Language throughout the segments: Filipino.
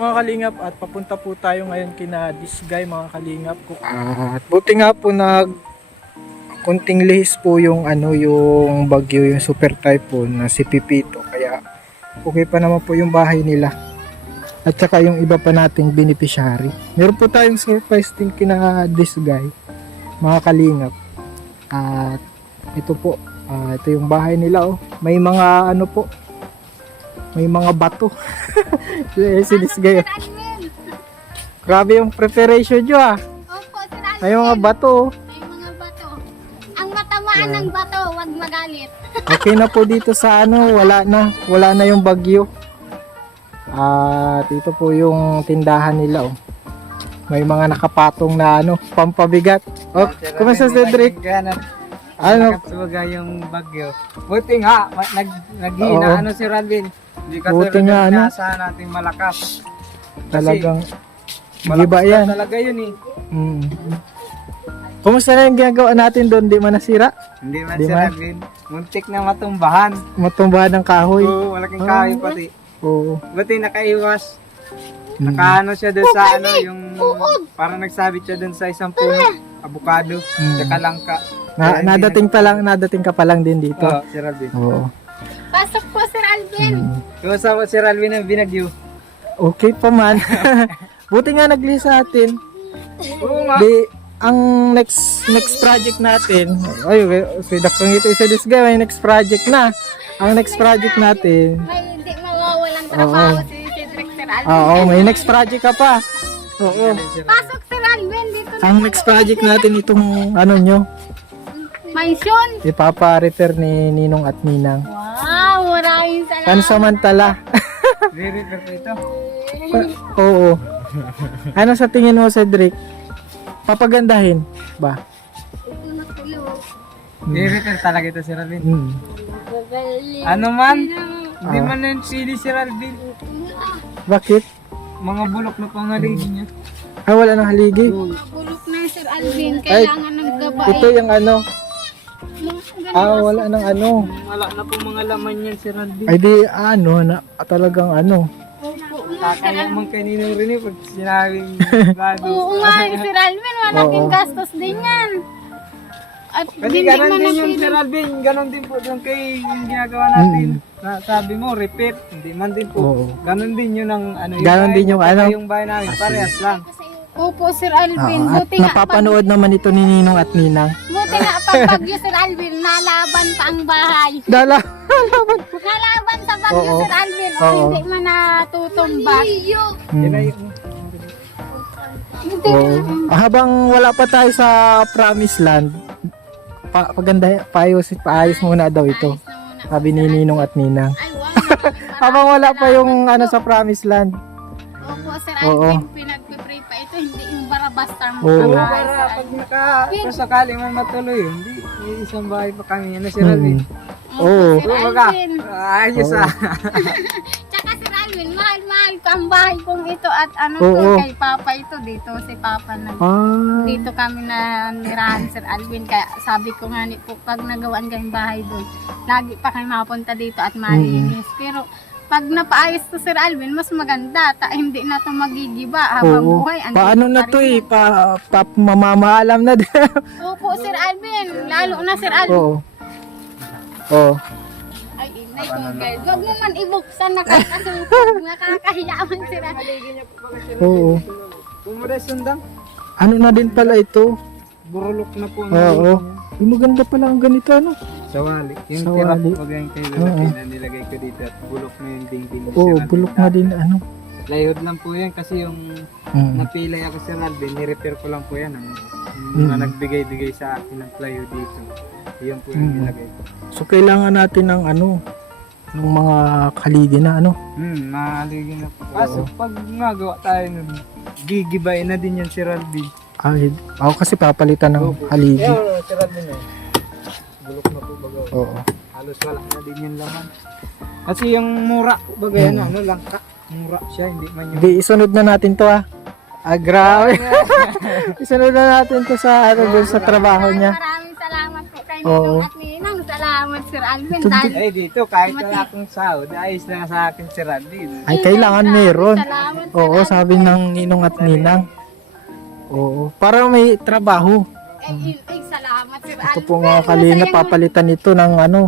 Mga kalingap, at papunta po tayo ngayon kina Disgay mga kalingap ko. At buti nga po kunting lihis po yung yung bagyo, yung super typhoon na si Pipito, kaya okay pa naman po yung bahay nila. At saka yung iba pa nating beneficiary. Meron po tayong surprise din kina Disgay mga kalingap. At ito po, ito yung bahay nila oh. May mga may mga bato. Si Disgay. Grabe yung preparation nyo ah. Opo, Sir Alvin. May mga bato. May mga bato. Ang matamaan ng bato, wag magalit. Okay na po dito sa wala na yung bagyo. At ito po yung tindahan nila oh. May mga nakapatong na pampabigat. Oh, kumusta Cedric? Nakapsuga yung bagyo. Buti nga, naghina Oo. si Alvin. Hindi ka Buti talaga nga, nasa natin malakas. Talagang Malakas giba na yan. talaga yun eh. Kumusta na yung ginagawa natin doon? Di man nasira? Hindi man Di si man? Alvin. Muntik na matumbahan. Matumbahan ng kahoy. Oo, malaking kahoy pati. Oo. Buti nakaiwas. Nakaano siya doon sa yung parang nagsabit siya doon sa isang puno. Avocado. Tsaka langka. Nadating ka pa lang din dito. Oo, Sir Alvin. Oo. Pasok po, Sir Alvin. Kumusta po Sir Alvin ang binagyo? Okay pa man. Buti nga nag-list sa atin. Oo nga. Di, ang next project natin, si Dakong ito isa Disgay, may next project na. Ang next project natin, May hindi mawawalang trabaho si Cedric, Sir Alvin. may next project ka pa. Oo. Pasok, Sir Alvin. Dito na. Ang next project natin itong nyo, Mansion. ipapa-repair ni Ninong at Ninang. Wow, maraming salamat. Pansamantala. Very perfecto. Oo. Ano sa tingin mo, Cedric? Papagandahin ba? Ito na kayo. Very perfecto talaga ito Sir Alvin. Gagaling. Ano man? Hindi man yung CD Sir Alvin. Bakit? Mga bulok na pangaligi niya. Wala nang haligi. Bulok na, Sir Alvin. Kailangan ng gabay. Ito yung wala nang Wala na po mga laman yan Sir Alvin. Ay di talagang Kakaya man kanino rin pag sinabing gado. Oo nga, Sir Alvin. Malaking Oo. gastos din yan. At Kasi hindi ganon man din yung napili. Sir Alvin. Ganon din po yung kay yung ginagawa natin. Na, sabi mo, repeat. Hindi man din po. Oo. Ganon din yun ang Ganon din yung yung bahay namin. Parehas lang. Opo, Sir Alvin. At Buti nga, napapanood naman ito ni Ninong at Ninang. buti nga pag bagyo, Sir Alvin, nalaban pa ang bahay. Dala. Nalaban sa bagyo, Oo. Sir Alvin. O Oo. hindi man natutumba. Yan ay Hindi Oo. Habang wala pa tayo sa Promised Land, paayos muna daw ito. Sabi ni Ninong at Ninang. Ay, wow. Habang wala pa yung sa Promised Land. Opo, Sir Oo. Alvin, pinagpipray pa ito. Hindi yung barabasta mo. Oo. para pag sakaling man matuloy, hindi isang bahay pa kami. Ano Sir Alvin? Oo. Sir Baga, Alvin. ayos Oo. Tsaka Sir Alvin, mahal-mahal ko ang bahay kong ito at Oo. kay Papa ito dito. Si Papa na Ah. dito kami na nirahan, Sir Alvin. Kaya sabi ko nga po, pag nagawaan kayong bahay doon, lagi pa kayo makapunta dito at malinis. Pero pag napaayos to Sir Alvin, mas maganda. Hindi na to magigiba habang Oo. buhay. Andito Paano na pa to rin. mamamaalam na din. Opo, Sir Alvin. Lalo na Sir Alvin. Oo. Oo. Ay, inay ko guys. Huwag mo man ibuksan, nakakasupag. Nakakahiya man Sir Alvin. Oo. Pumuray sundang, Ano na din pala ito? burulok na po. Oo. Ay, maganda pala ang ganito Sawali. Yung Sawali. tirap pag yung kay Oo. lalaki na nilagay ko dito at bulok na yung dingding. ni Oo, Sir bulok Alvin. na din Layod lang po yan kasi yung napilay ako Sir Alvin, ni-repair ko lang po yan. Ang mga nagbigay-bigay sa akin ng plywood dito. Yun po yung nilagay ko. So kailangan natin ng ng mga kaligi na Mahaligin na po. Kaso pag magawa tayo nun, gigibay na din yan Sir Alvin. Ako kasi papalitan ng haligi. Sir Alvin bulok na po baga. Oo. Halos wala na din yung laman. Kasi yung mura po baga yan, langka. Mura siya, hindi man yung... Di, isunod na natin to grabe. Isunod na natin to sa doon sa trabaho niya. Maraming salamat po kay Oo. Ninong at Ninang. Salamat Sir Alvin. Ito, Dahil Eh dito, kahit wala akong sahod, ayos lang sa akin si Randy. Ay, kailangan meron. Salamat, Sir Oo, Alvin. sabi ng ninong at ninang. Oo, para may trabaho. Ay, salamat, Sir Alvin. Ito po mga kalinga, papalitan ito ng ano,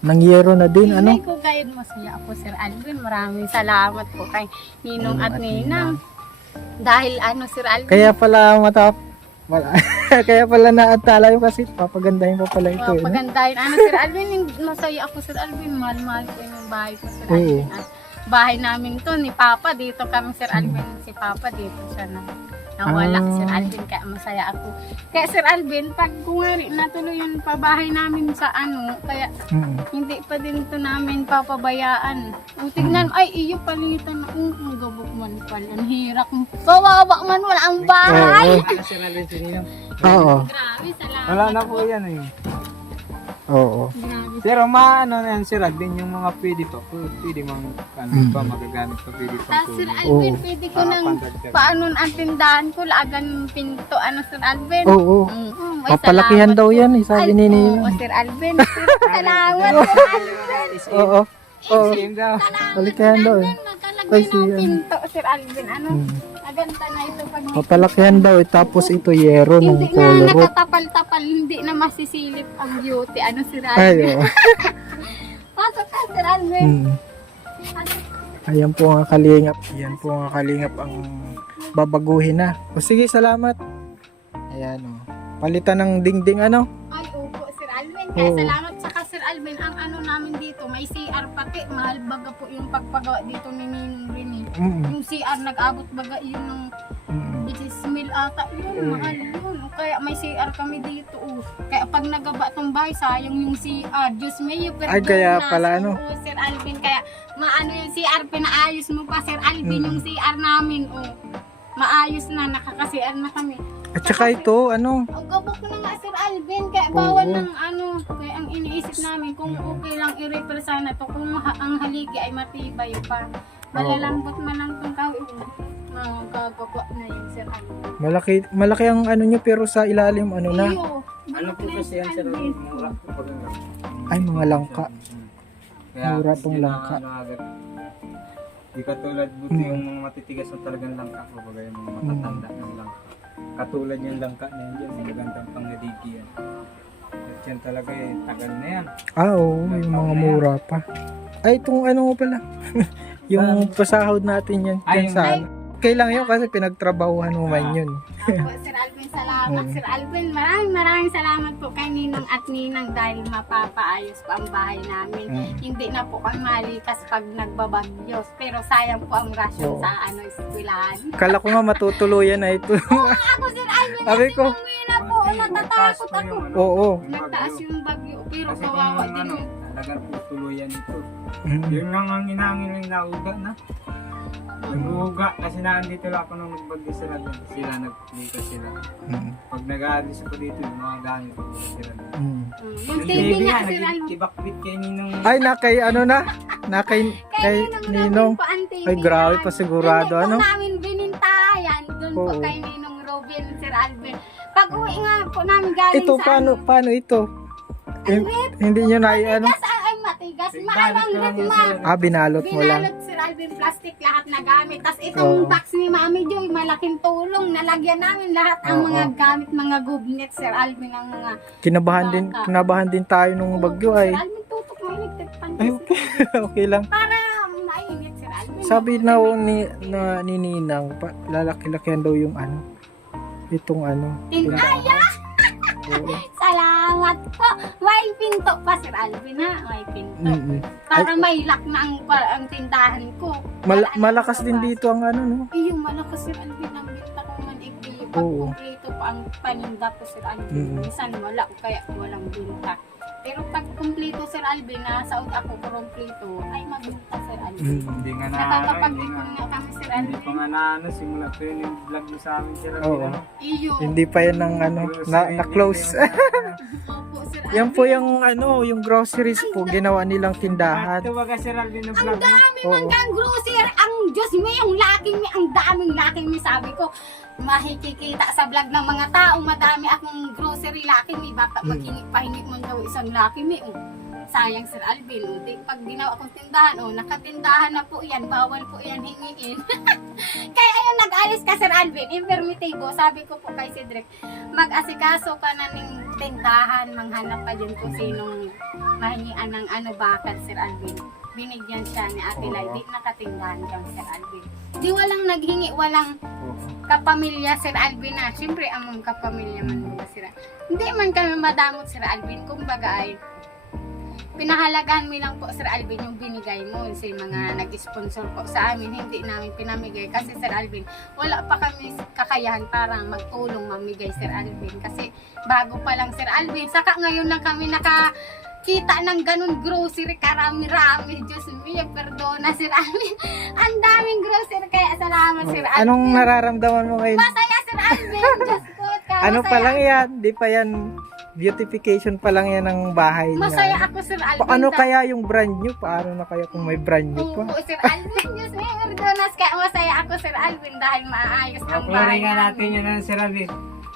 ng yero na din, ano. Hindi ko kayo masaya ako, Sir Alvin. Maraming salamat po kay Ninong at Ninang. Dahil ano, Sir Alvin. Kaya pala kaya pala naatala yung kasi papagandahin pa pala ito. Eh, no? Pagandahin. Ano, Sir Alvin, yung masaya ako, Sir Alvin. Mahal-mahal ko yung bahay ko, Sir Alvin. Oo. At bahay namin to ni Papa. Dito kami, Sir Alvin. Si Papa dito siya nawala, Sir Alvin. Kaya masaya ako. Kaya, Sir Alvin, pag kumari natuloy yung pabahay namin sa ano, kaya hindi pa din ito namin papabayaan. O, tignan, ay, iyo palitan ako. Ang gabok man pala. Ang hirap. Kawawa man, wala ang bahay. Oo. Si Randy si Ninong. Oo. Grabe, salamat. Wala na po yan eh. Oo. Grabe. Pero maano na yan si Randy, yung mga pwede pa, pwede mang ano pa, magagamit pa, pwede pa Tapos, po. Sir Alvin, Oo. pwede ko Para nang pandagdag. paano ang tindahan ko, laagan yung pinto, ano, Sir Alvin? Oo. Ay, Papalakihan salamat daw po. yan, eh, sabi Ay, ni oo, Ninong. Sir Alvin. Salamat, Sir Alvin. Oo. Oo. Same daw. Palakihan daw eh. Nakalagay Ay, si, ng ano. pinto, Sir Alvin. Ano? Hmm. Maganda na ito pag may Papalakihan daw eh, tapos ito yero nung hindi na color root. nakatapal-tapal, hindi na masisilip ang beauty. Ano, Sir Ay, Alvin? oo. Pasok ka, Sir Alvin. Hmm. Ayan po nga kalingap. Ayan po nga kalingap ang babaguhin na. O sige, salamat. Ayan o. Palitan ng dingding ano. Ay, opo, Sir Alvin. Kaya Oo. salamat saka, Sir Alvin. Ang ano namin dito, may CR pati. Mahal baga po yung pagpagawa dito ni Ninong Rini. Yung CR, nag-abot baga yun ng mil ata. Yun, mahal yun. Kaya may CR kami dito. Kaya pag nagaba tong bahay, sayang yung CR. Diyos may yung Ay, kaya pala, ano? Oo, Sir Alvin. Kaya maano yung CR, pinaayos mo pa, Sir Alvin, yung CR namin. Maayos na, nakaka-CR na kami. At saka ito, ano. Ang gabok na nga, Sir Alvin, kaya bawal Oo. ng ano, kaya ang iniisip namin, kung okay lang i-repair sana to, kung ang haligi ay matibay pa. Malalambot man lang itong kawin, magagawa na yun, Sir Alvin. Malaki ang ano nyo, pero sa ilalim, ano na. Iyo, Ano po kasi yan, Sir Randy? Mura po pag Ay, mga langka. Kaya Mura hindi tong na langka. ano agad. Di katulad buti yung mga matitigas na talagang langka ko, baga yung mga matatanda ng langka. Katulad yung langka na yun, yung magandang pangadigi yan. At yan talaga eh, tagal na yan. Ah, oo, yung mga mura pa. Ay, itong ano pala. Yung pasahod natin yan. Ay, Yan sa ano. Okay lang yun kasi pinagtrabahuhan mo man yun. Opo, Sir Alvin, salamat. Sir Alvin, maraming salamat po kay Ninang at Ninang dahil mapapaayos po ang bahay namin. Hindi na po kami malikas pag nagbabagyo. Pero sayang po ang rasyon Oo. sa eskwelahan. Kala ko nga matutuluyan na ito. Ako, Sir Alvin, Sabi ko, na po, natatakot ako. oo. Nagtaas yung bagyo, pero Kasi kung kawawa din ano, yung talagang tutuluyan ito. Mm. Yun lang ang inangin ng nauga na. Nag-uuga kasi naandito lang ako nung nagbagyo sila doon. Sila nagdito sila. Mm. Pag nag-aalis ako dito, yung mga gamit ko sila doon. Mm. yung TV nga, Sir Alvin. nag-ibakbit kay Ninong. Ay, nakay ano na? Nakay kay Ninong. po ang TV Ay, grabe yan. pa sigurado, Hindi ano? po namin binintayan. Doon po Oo. kay Ninong Robin, Sir Alvin. Pag uwi nga po namin galing Ito, sa paano ito? Hindi nyo na ano? matigas, ay matigas. Maarang Balot ko lang red yan, ma. Sir Alvin. Binalot mo lang. Binalot, Sir Alvin, plastic lahat na gamit. Tapos itong Oo. box ni Mami Joy, malaking tulong. Nalagyan namin lahat ang Oo. mga gamit, mga gubnet, Sir Alvin, ang mga... Kinabahan din tayo nung bagyo ay. Sir Alvin, tutok mo electric pan. Ay, okay. Okay lang. Para mainit, Sir Alvin. Sabi na ni Ninang, lalaki-lakihan daw yung ano. Itong ano. Tindaya! Oo. Salamat po. May pinto pa, Sir Alvin, ha? May pinto. Mm-mm. Para may lock na ang tindahan ko. Malakas din dito ang ano, no? Yung malakas, Sir Alvin, ang binta ko man ikli. Pag Oo. kumpleto pa ang paninda ko, Sir Alvin. Mm. Minsan wala, kaya walang binta. Pero pag kumpleto, Sir Alvin, na saud ako kumpleto, ay magbinta, Sir Alvin. Hindi nga na Nakakapag-ipon nga kami, Sir Hindi Alvin. pa nga na simula pa yun yung vlog mo sa amin, Sir Alvin. Oo. ano? Iyo. Hindi pa yan ng ano, na-close. Opo, Sir Yan po Alvin. yung ano, yung groceries po, ginawa nilang tindahan. Ito baga, Sir Alvin, ng Ang vlog mo. dami Oo. man kang grocer. Ang Diyos mo, yung laking mi, ang daming laking mi. Sabi ko, mahikikita sa vlog ng mga tao, madami akong grocery laking mi. Baka maghingi-pahingi mo daw isang laking mi. sayang Sir Alvin, o di, pag ginawa kong tindahan, o nakatindahan na po yan, bawal po yan hingiin. Kaya ayun, nag-alis ka Sir Alvin, impermitibo, sabi ko po kay Cedric, mag-asikaso ka na ng tindahan, manghanap pa dyan kung sinong mahingian ng ano bakal Sir Alvin. Binigyan siya ni Ate Lai, di nakatindahan kang Sir Alvin. Di walang naghingi, walang kapamilya Sir Alvin na. Siyempre, among kapamilya man mga Sir Alvin. Hindi man kami madamot Sir Alvin, kumbaga ay pinahalagahan mo lang po Sir Alvin yung binigay mo sa mga nag-sponsor po sa amin, hindi namin pinamigay kasi Sir Alvin, wala pa kami kakayahan para magtulong mamigay Sir Alvin kasi bago pa lang Sir Alvin, saka ngayon lang kami nakakita ng ganun grocery, karami-rami, Diyos mio, perdona Sir Alvin, ang daming grocery, kaya salamat Sir Alvin. Anong nararamdaman mo ngayon? Masaya Sir Alvin, Diyos ko, Ano pa lang yan? Di pa yan, beautification pa lang yan ng bahay niya. masaya ako Sir Alvin. Paano kaya yung brand new? Paano na kaya kung may brand new pa? Oo, Sir Alvin, Diyos mio, perdonas, kaya masaya ako Sir Alvin dahil maayos ang bahay Floringan natin namin. yun na Sir Alvin.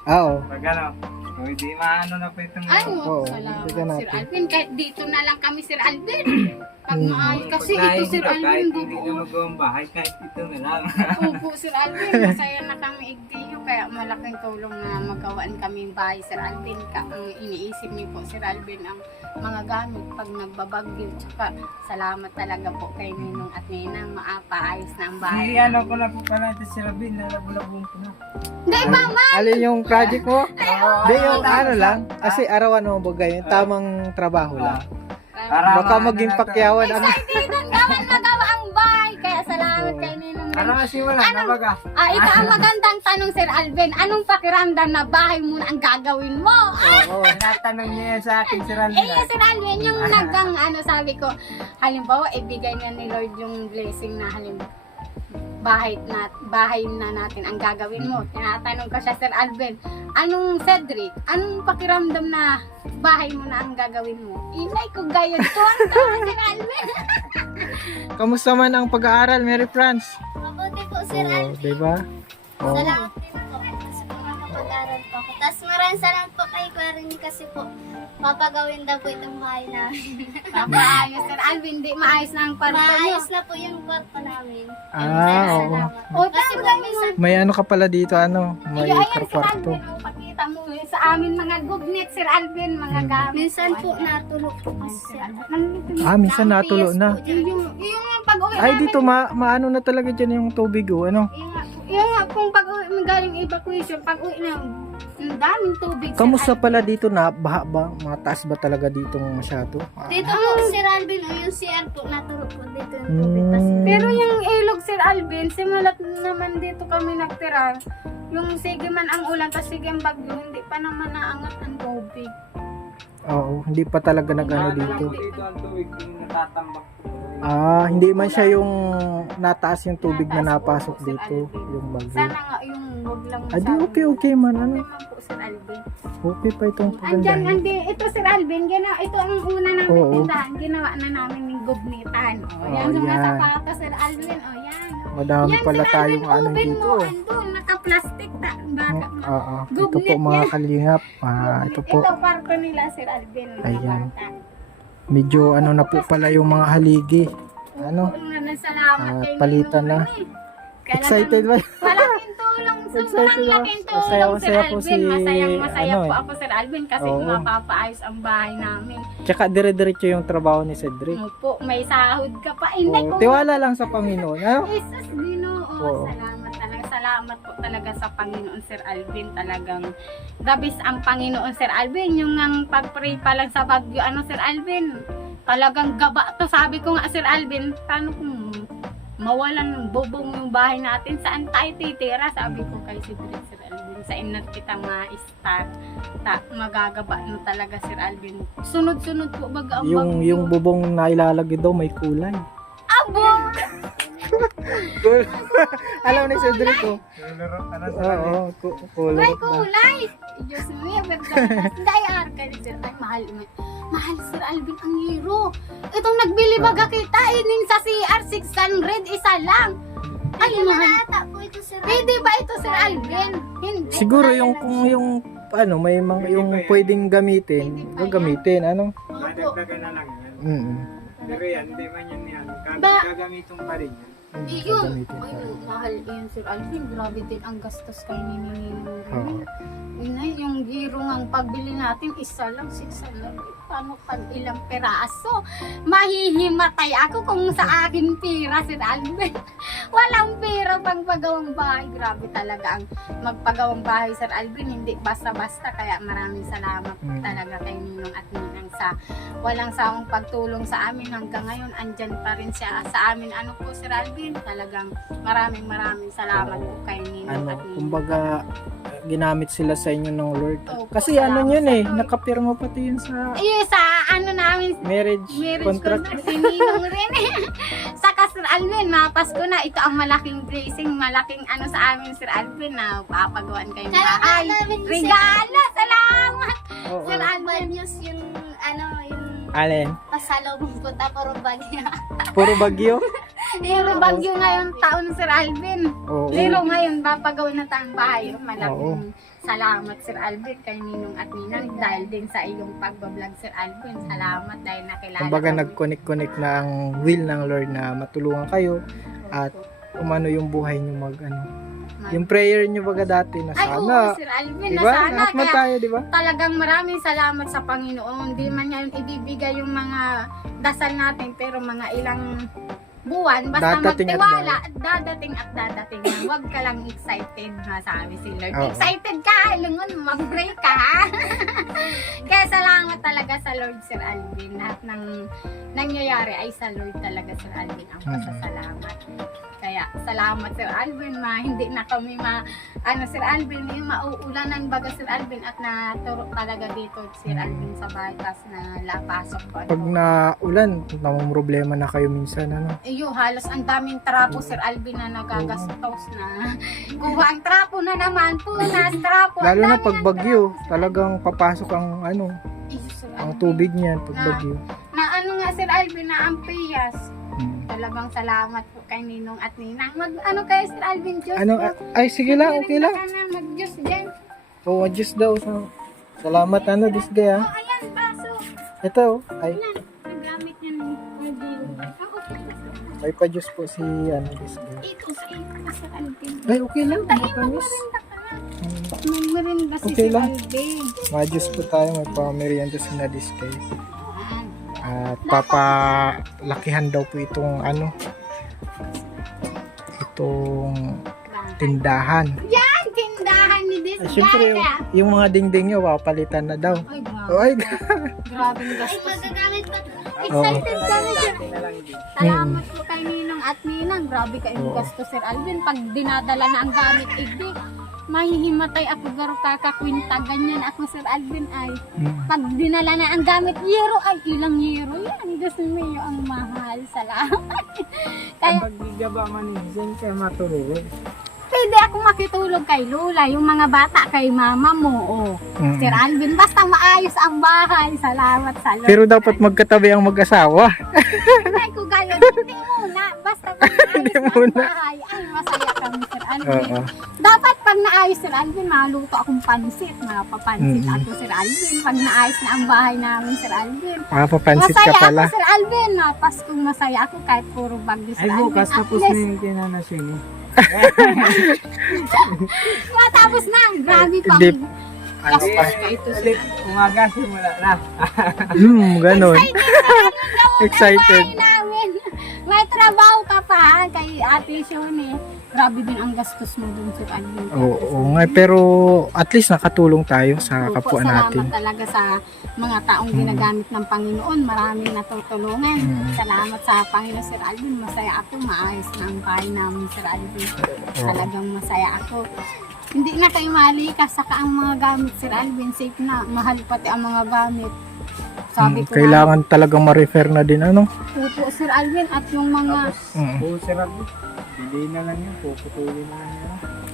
Oo. Pag ano, kung hindi maano na po itong Ay, Oo, salamat bigyan natin. Sir Alvin, kahit dito na lang kami Sir Alvin. Pag Hmm. maayos, kasi Pag ito Sir kahit Alvin, hindi na bubuo. magawang bahay, kahit ito na lang. Opo, Sir Alvin, masaya na kami igdiyo, kaya malaking tulong na magawaan kami yung bahay, Sir Alvin. Ang iniisip niyo po, Sir Alvin, ang mga gamit pag nagbabagyo. Tsaka, salamat talaga po kay Ninong at Ninang, maapaayos na ang bahay. Hindi ano ko na po pala ito Sir Alvin, nalabulabong ko na. Hindi, Mama! Alin yung project mo? Di yung Oo. ano lang. Kasi arawan mo bagay, yung tamang trabaho lang. Para Baka maano maging na to. pakyawan ang... Excited ang gawan magawa ang bahay, kaya salamat kay Ninong. Para masimulan, nabaga. Ito ang magandang tanong, Sir Alvin. Anong pakiramdam na bahay mo na ang gagawin mo? Oo. Tinatanong niya yan sa akin Sir Alvin. Sir Alvin, yung naggang, sabi ko, halimbawa, ibigay na ni Lord yung blessing na halimbawa, bahay na natin ang gagawin mo. Tinatanong ko siya, Sir Alvin, anong Cedric, anong pakiramdam na bahay mo na ang gagawin mo? Inay ko gayon to, Sir Alvin. Kamusta man ang pag-aaral, Mary France? Mabuti po, Sir Oo, Alvin. diba? Oo. Salamat din po kasi po nakapag-aral po ako. Tapos maraming salamat po kay Clarin kasi po papagawin daw po itong bahay namin. Papaayos, Sir Alvin, di maayos na ang kwarto niyo. Maayos na po yung kwarto namin. Oo. O, Kasi po minsan May ano ka pala dito, ano? May ayan, Sir kwarto. Alvin, pakita mo sa amin mga gubnit, Sir Alvin, mga gamit. minsan po natulog po kasi Sir Alvin. Ah, minsan natulo na. Yung pag-uwi Ay, namin, dito maano na talaga dyan yung tubig, oh, ano? yung nga, kung pag-uwi mo galing evacuation, pag-uwi na, ang daming tubig. Sir Kamusta Alvin. pala dito na baha ba? Mataas ba talaga dito masyado? Dito po, Sir Alvin, o yung CR po, natulog po dito yung tubig. Pero yung ilog, Sir Alvin, simulat naman dito kami nagtira. Yung sige man ang ulan, tapos sige ang bagyo, hindi pa naman naangat ang tubig. Oo, hindi pa talaga nag-ano dito. Dito ang tubig, yung natatambak po. Ah, hindi man siya yung nataas yung tubig na Nataas po, napasok Sir dito, Alvin. yung bagyo. Sana nga yung wag lang Ah, di okay man, ano? Okay man po, Sir Alvin. Okay pa itong Andyan, pagandahin. ito Sir Alvin, ito ang una namin Oo. tindahan, ginawa na namin ng gubnitan. O, yan, Oh, yung mga yan. sapatos, Sir Alvin, o yan. Madami Yan, pala Sir tayong Alvin, ano open dito. mo, andun, naka-plastic, baka Oo, ito Gublit po mga yan. kalingap. Ito po, Ito, kwarto nila, Sir Alvin, mga Ayan. bata. medyo ano na po pala yung mga haligi. Ano? Salamat Ah, kay palitan Ninong na. Rene. Kailangan- Excited ba? Malaking tulong. Excited Sobrang ba? laking tulong, Masaya-masaya Sir po Alvin. si, Masayang-masaya ano po eh. ako, Sir Alvin, kasi Oo. mapapaayos ang bahay namin. Tsaka dire-diretso yung trabaho ni Cedric. Opo, may sahod ka pa. Hindi Oo, ko. tiwala lang sa Panginoon. Ano? Jesus, Ginoo. Oo. Salamat talaga. Salamat po talaga sa Panginoon, Sir Alvin. Talagang gabis ang Panginoon, Sir Alvin. Yung ang pag-pray pa lang sa Bagyo, Sir Alvin. Talagang gaba to. Sabi ko nga, Sir Alvin, paano kung mawalan ng bubong yung bahay natin? Saan tayo titira? Sabi ko kay Cedric, Sir Alvin. Sa inat kita ma-start. Magagaba no talaga, Sir Alvin. Sunod-sunod po baga ang Yung Bagyo. bubong na ilalagay daw may kulay. Abong! Alam ni Cedric ko. Laro ka na sa Oo, kulay. May kulay! Diyos mo, verdad. Dahil arka ni Sir. Ay, mahal. Mahal, Sir Alvin, ang hero. Itong nagbili baga kita, inin sa CR 600, isa lang. Ay, mahal. Ata po ito, Sir Alvin. Pwede ba ito, Sir Alvin? Hindi. Siguro yung kung yung ano, may mga yung pwedeng gamitin, gagamitin, ano? Madagdagan na lang yan. Mm. Pero yan, hindi man yan. Ba- Gagamitin pa rin yan. Iyon. Gagamitin pa. Ay, mahal yun, Sir Alvin. Grabe din ang gastos kay Ninong. Oo. Yun na, yung giro ng pagbili natin, isa lang, 6 lang. Paano pag ilang peraso? Mahihimatay ako kung sa akin pira, Sir Alvin. Walang pira pang pagawang bahay. Grabe talaga ang magpagawang bahay, Sir Alvin. Hindi basta-basta. Kaya maraming salamat talaga kay Ninong at Ninang sa walang sawang pagtulong sa amin. Hanggang ngayon, andyan pa rin siya sa amin. Ano po, Sir Alvin? Talagang maraming salamat po kay Ninong Ano, at Ninang. kumbaga ginamit sila sa inyo ng Lord. Opo, Kasi ano salamat yun sa eh, Lord. nakapirma pati yun sa Ayun, sa ano namin, marriage contract. si Ninong rin eh. Saka Sir Alvin, Pasko na, ito ang malaking blessing, malaking ano sa amin, Sir Alvin, na papagawan kayo ng bahay. namin Regalo, salamat! Oo. Sir Bad Alvin, news yung yung Alin? pasalubong ko tapos bagya. Puro bagyo? yung bagyo ngayon taon, Sir Alvin. Oo. Pero ngayon, papagawa na tayong bahay. Malaking Oo. salamat, Sir Alvin, kay Ninong at Ninang dahil din sa iyong pagbablog, Sir Alvin. Salamat dahil nakilala Kumbaga kami. nag-connect na ang will ng Lord na matulungan kayo at umano yung buhay nyo yung prayer nyo baga dati na Ay, oo, sana. Sir Alvin, Diba? na sana. Lahat man Kaya tayo, diba? talagang maraming salamat sa Panginoon. Di man ngayon ibibigay yung mga dasal natin, pero mga ilang buwan, basta Dadating at magtiwala, dadating at dadating lang. Huwag ka lang excited, masabi si Lord. Oo. Excited ka, lungon, mag-pray ka, ha? Kaya salamat talaga sa Lord, Sir Alvin. Lahat ng nangyayari ay sa Lord talaga, Sir Alvin, ang pasasalamat. Kaya salamat, Sir Alvin, hindi na kami Sir Alvin, yung mauulanan baga, Sir Alvin, at naturo talaga dito, Sir Alvin, sa bahay, tas na lapasok ko. Pag naulan, namumroblema na kayo minsan, ano? Iyo, halos ang daming trapo, Sir Alvin, na nagagastos na. Kuha ang trapo na naman, punas, trapo. Lalo ang na dami pag ng bagyo, trapo, Sir talagang papasok ang Alvin. Iyo, Sir ang Alvin. tubig niyan pag bagyo. Na ano nga, Sir Alvin, na ang piyas. Hmm. Talagang salamat po kay Ninong at Ninang. Ano kayo, Sir Alvin, Diyos Ano, po? ay sige lang, okay lang. Mag-Diyos dyan. Oo, just daw. Salamat, this guy, Oh, ha. ayan, baso. Ito, ay, Ayan, nagamit niya ng ordeal. Okay. may pa-juice po si, this guy. Ito, sa ito, Sir Alvin. Ay, okay lang, Tayo, matamis. magmerinda ka na. Magmerinda si Okay Sir lang. Alvin. Ma-juice po tayo, may pa-merienda si this guy. Ayan. At papalakihan daw po itong, itong tindahan. Yan, tindahan ni this Ay, syempre, yung mga dingding nyo, papalitan na daw. Ay, grabe. Oh, ay, Grabing Ay, gastos. magagamit pa. Excited kami, Sir. Na lang din. Salamat po kay Ninong at Ninang. Grabe ka yung Oo. gasto, Sir Alvin. Pag dinadala na ang gamit, mahihimatay ako garo kakakwinta. Ganyan ako, Sir Alvin, ay. Pag dinala na ang gamit, euro ay ilang euro. Yan, Diyos mío, ang mahal. Salamat. Kaya, Pag gigaba man minsan kayo matulog. pwede ako makitulog kay Lola, yung mga bata kay mama mo. Oh. Mm. Sir Alvin, basta maayos ang bahay. Salamat sa Lord. Pero dapat magkatabi ang mag-asawa. Ay, kung gayon, hindi muna. Basta maayos Hindi ang muna. bahay. Ay, masaya kami, Sir Alvin. Oo. Dapat pag naayos, Sir Alvin, maluto akong pansit. Mapapansit Mm-mm. ako, Sir Alvin. Pag naayos na ang bahay namin, Sir Alvin. Papansit ka Masaya pala. ako, Sir Alvin. Paskong masaya ako kahit puro bagyo, Sir Ay, Alvin. bukas At tapos least, na yung kinanasin eh. matapos na. Grabe pang Hindi. gastos pa? ka ito, Sir Ulit, umaga simula na. Ganon. Excited. Excited. Namin. May trabaho ka pa ha, kay Ate Shoni. Grabe din ang gastos mo dun, Sir Alvin. Oo nga, pero at least nakatulong tayo sa Opo, kapwa natin. salamat talaga sa mga taong ginagamit ng Panginoon. Maraming natutulungan. Mm. Salamat sa Panginoon, Sir Alvin. Masaya ako. Maayos na ang bahay namin, Sir Alvin. Talagang masaya ako. Hindi na kayo malikas. Saka ang mga gamit, Sir Alvin, safe na. Mahal pati ang mga gamit. Sabi ko Kailangan talagang ma-refer na din, ano? Opo, Sir Alvin. At yung mga... Pusirap. Bili na lang yan. Puputulin na lang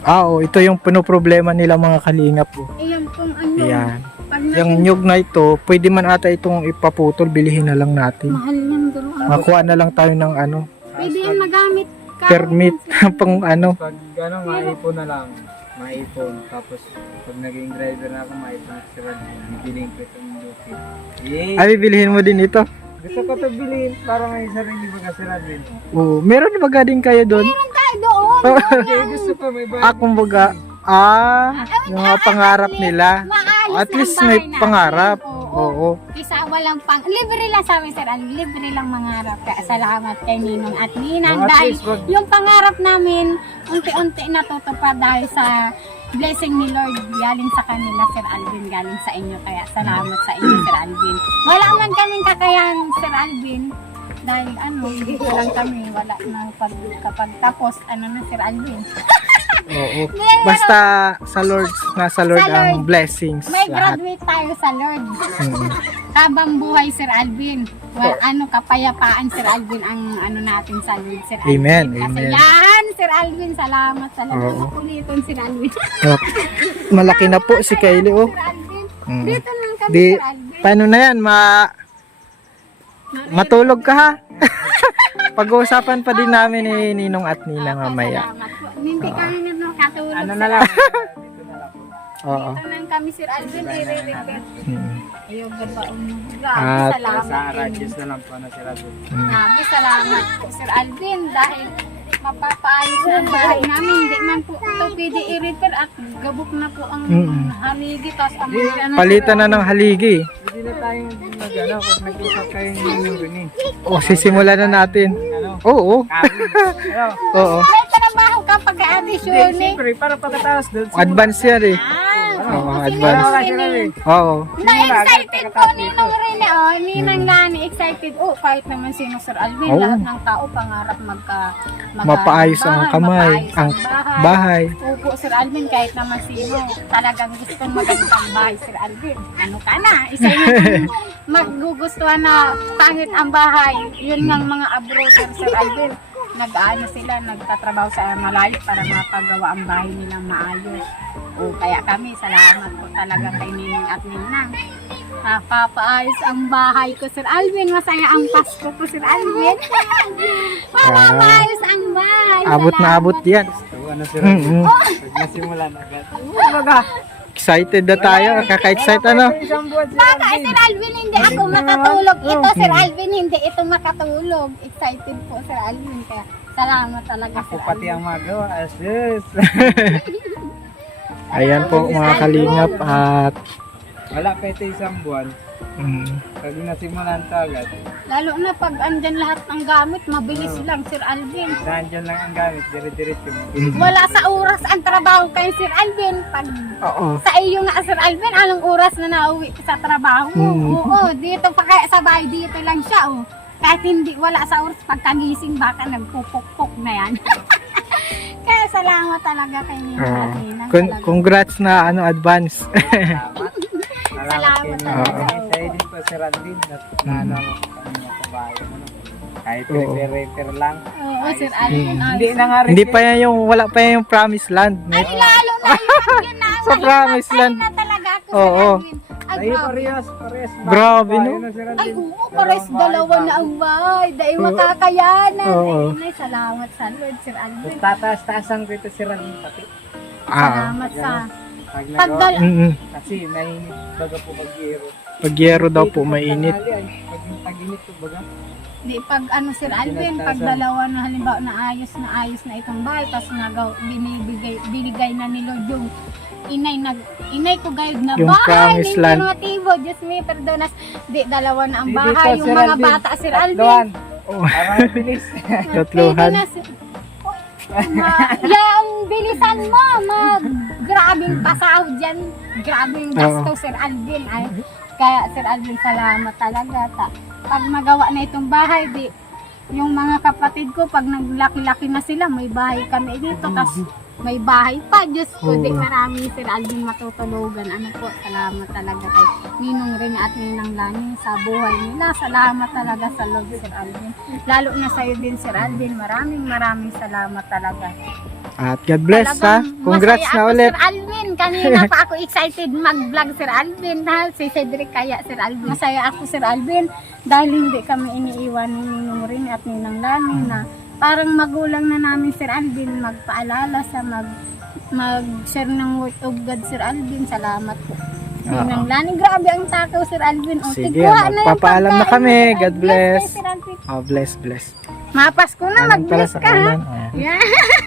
yan. Ito yung pinoproblema nila mga kalingap po. Ayan pong ano. Ayan. Pag Yung nyug na ito, pwede man ata itong ipaputol, bilihin na lang natin. mahal yan, garo. Makuha na lang tayo ng Pwede yan magamit. permit pang Pag maipon na lang. Maipon. Tapos pag naging driver na ako, maipon si Rod. Bibiling ko itong duty. Ay, bibilihin mo din ito. Gusto ko to bilhin para may sarili baga Sir Alvin. Oo. Meron ba din kayo doon? Meron tayo doon. Okay, gusto ko may bahay. Kumbaga, yung mga pangarap nila. Maayos At na least ang may bahay natin. pangarap. Oo. Oo. Isa walang libre lang sa amin, Sir Alvin. Libre lang mangarap. Kaya salamat kay Ninong at Ninang. At Dahil least wag- yung pangarap namin, unti-unti natutupad dahil sa blessing ni Lord galing sa kanila, Sir Alvin, galing sa inyo. Kaya salamat sa inyo, Sir Alvin. Wala man kaming kakayahan, Sir Alvin. Dahil dito lang kami. Wala nang kapag tapos, na, Sir Alvin. Oo. Basta sa Lord, nasa Lord Sa ang Lord. blessings May lahat. graduate tayo sa Lord. Mm. Habang buhay, Sir Alvin. Kapayapaan, Sir Alvin, ang natin sa Lord, Sir Alvin. Amen, Kasi amen. yan, Sir Alvin, salamat. Salamat Oo. sa kuliton, Sir Alvin. Oh, malaki na po si Kylie, oh. Sir Alvin. Mm. Dito lang kami, Di, Sir Alvin. paano na yan? Matulog ka ha? Pag-uusapan pa din namin ni Ninong at Nina mamaya. Salamat po. Hindi kami nakatulog. Ano Sir na lang. Alvin. Dito na lang po. Oo. Dito lang kami, Sir Alvin. I-repeat. Mm. Ayun, gabaon mo. At- Grabe, salamat. Sa Radius na lang po na Sir Alvin. Mm. Grabe, salamat po, Sir Alvin, dahil mapapaayos na ang bahay namin. Hindi man po ito pwede i-repair at gabok na po ang Mm. haligi. Tapos ang mga Palitan na ng haligi. Hindi na tayo pag nag-usap kayo yung Rini. O, sisimulan na natin. Ano? Oo. Kami. Ano? Oo. may trabaho ka Hindi, pag-addition eh. siyempre, para pagkatapos doon. Advance yan eh. Oo, advance. Oo. Na-excited po Ninong rin eh. Oh, Ninang Lani, excited. Oh, kahit naman sino, Sir Alvin, Oo. lahat ng tao pangarap Mapaayos ang kamay, mapaayos ang bahay. bahay. Opo, Sir Alvin, kahit naman sino, talagang gustong magandang bahay, Sir Alvin. Ano ka na? Isa yung magugustuhan na pangit ang bahay. Yun nga ang mga abroader, Sir Alvin. Sila, nagtatrabaho sa malayo para mapagawa ang bahay nilang maayos. O kaya kami, salamat po talaga kay Ninang at Ninang. Napapaayos ang bahay ko, Sir Alvin. Masaya ang Pasko ko, Sir Alvin. Mapapaayos ang bahay. Abot na abot yan. So, ano Sir Alvin? Mm-mm. Pag nasimulan agad. Baga. Excited na tayo. Kaka-excite ano? Isang buwan Sir Baka, Alvin. Sir Alvin, hindi ako makatulog. Ito, Sir Alvin, hindi ito makatulog. Excited po, Sir Alvin. Kaya salamat talaga, Ako Sir pati Alvin. ang magawa. Yes. Ayan po mga kalingap at Wala pa ito isang buwan. mm, Pag nasimulan ito agad. Lalo na pag andyan lahat ng gamit, mabilis lang, Sir Alvin. Nandyan lang ang gamit. Dire-diretso mo. Wala sa oras ang trabaho kay Sir Alvin. Pag oo. sa iyo nga, Sir Alvin, anong oras na nauwi sa trabaho mo? Oo, dito pa kaya sa bahay, dito lang siya, oh. Kahit hindi, wala sa oras, pagkagising baka nagpupok-pok na yan. Kaya salamat talaga kay Nina at Ninang. Talaga. Congrats na advance. Salamat kayo. talaga. Sa'yo din po Sir Alvin. Naano mo kung ano yung kabahay mo. Kahit Oo. repair lang. Oo, Sir Alvin. Hindi na nga rin. Hindi pa yan yung wala pa yan yung promised land. Ay, lalo na yun na. Sa promised land. na talaga ako, Oo. Sir Alvin. Ay, Ay, grabe. parehas. Grabe, no? Ay, oo, pares dalawa na ang bahay. Dahil makakayanan. Oo. Ay, salamat sa Lord, Sir Alvin. Tataas-taasan ko ito Sir Alvin pati. Salamat sa... Pag Pag nagawa. Mm-mm. Kasi mainit baga po pag-iero. Pag yero daw po mainit. Pag init po baga. Di pag Sir Alvin, pag dalawa na halimbawa na ayos na itong bahay, tapos binigay na ni Lord yung inay ko gayud na Yung bahay promised ni land. motivo, Diyos me perdonas, di dalawa na ang Di bahay, dito, yung Sir mga Alvin. bata, Sir Alvin. Tatluhan. Oh. Parang bilis. Tatluhan. Pwede na, yung bilisan mo, grabing pasahod dyan, grabing gasto, Sir Alvin. Ay, kaya Sir Alvin, salamat talaga. Pag magawa na itong bahay, di, yung mga kapatid ko, pag naglaki-laki na sila, may bahay kami dito, tas may bahay pa. Diyos ko, di marami Sir Alvin matutulugan. Ano po, salamat talaga kay Ninong Rin at Ninang Lani sa buhay nila. Salamat talaga sa Lord, Sir Alvin. Lalo na sa'yo din, Sir Alvin. Maraming salamat talaga. At God bless ha. Talagang Congrats masaya na ako, ulit. Sir Alvin. Kanina pa ako excited mag-vlog, Sir Alvin. Dahil si Cedric kaya, Sir Alvin. Masaya ako, Sir Alvin. Dahil hindi kami iniiwan ni Ninong Rin at Ninang Lani na parang magulang na namin, Sir Alvin, magpaalala sa mag-share ng word of God, Sir Alvin. Salamat po. Ninang Lani, grabe ang takaw, Sir Alvin. O, Sige, tigkuha na yung magpapaalam na pagkain, kami. Sir God Alvin. bless. Sir Alvin. Oh, bless. Mapas ko na, Alam pala mag-bless sa ka, ha? kanan. Ayan. Yeah.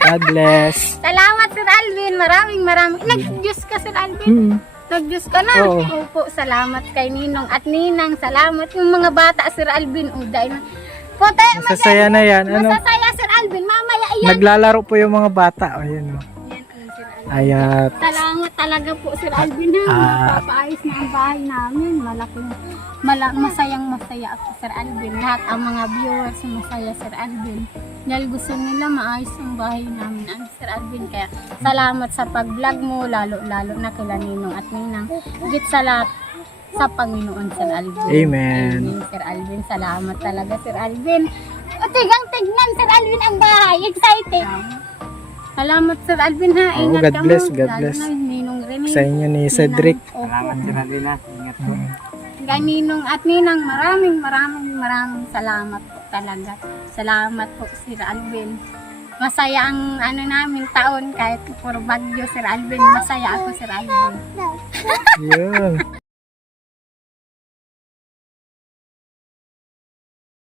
God bless. Salamat, Sir Alvin. Maraming. Nag-juice ka, Sir Alvin. Hmm. Nag-juice ka na. Oo. Opo, salamat kay Ninong at Ninang. Salamat yung mga bata, Sir Alvin. O, dahil na. Po, tayo, Masasaya na yan. Ano? masasaya, Sir Alvin. Mamaya, iyan. Naglalaro po yung mga bata. Ayan o. Yan, Sir Alvin. Ayat. Salamat talaga po, Sir Alvin, ha. Papaayos na ang bahay namin. Masayang masaya ako, Sir Alvin. Lahat ang mga viewers masaya, Sir Alvin. Dahil gusto nila maayos ang bahay namin, Sir Alvin. Kaya salamat sa pag-vlog mo, lalo na kila Ninong at Ninang. Higit sa lahat sa Panginoon, Sir Alvin. Amen. Amen, Sir Alvin. Salamat talaga, Sir Alvin. O, tignan, Sir Alvin, ang bahay. Excited. Salamat, Sir Alvin, ha. Oo, Ingat God ka bless, mo. God Lalo bless. na Ninong Rene. Sa inyo ni Cedric. Ninang, opo. Salamat Sir Alvin ha. Ingat po. Kay Ninong at Ninang, maraming salamat po talaga. Salamat po, Sir Alvin. Masaya ang namin taon kahit puro bagyo, Sir Alvin. Masaya ako, Sir Alvin. Yun.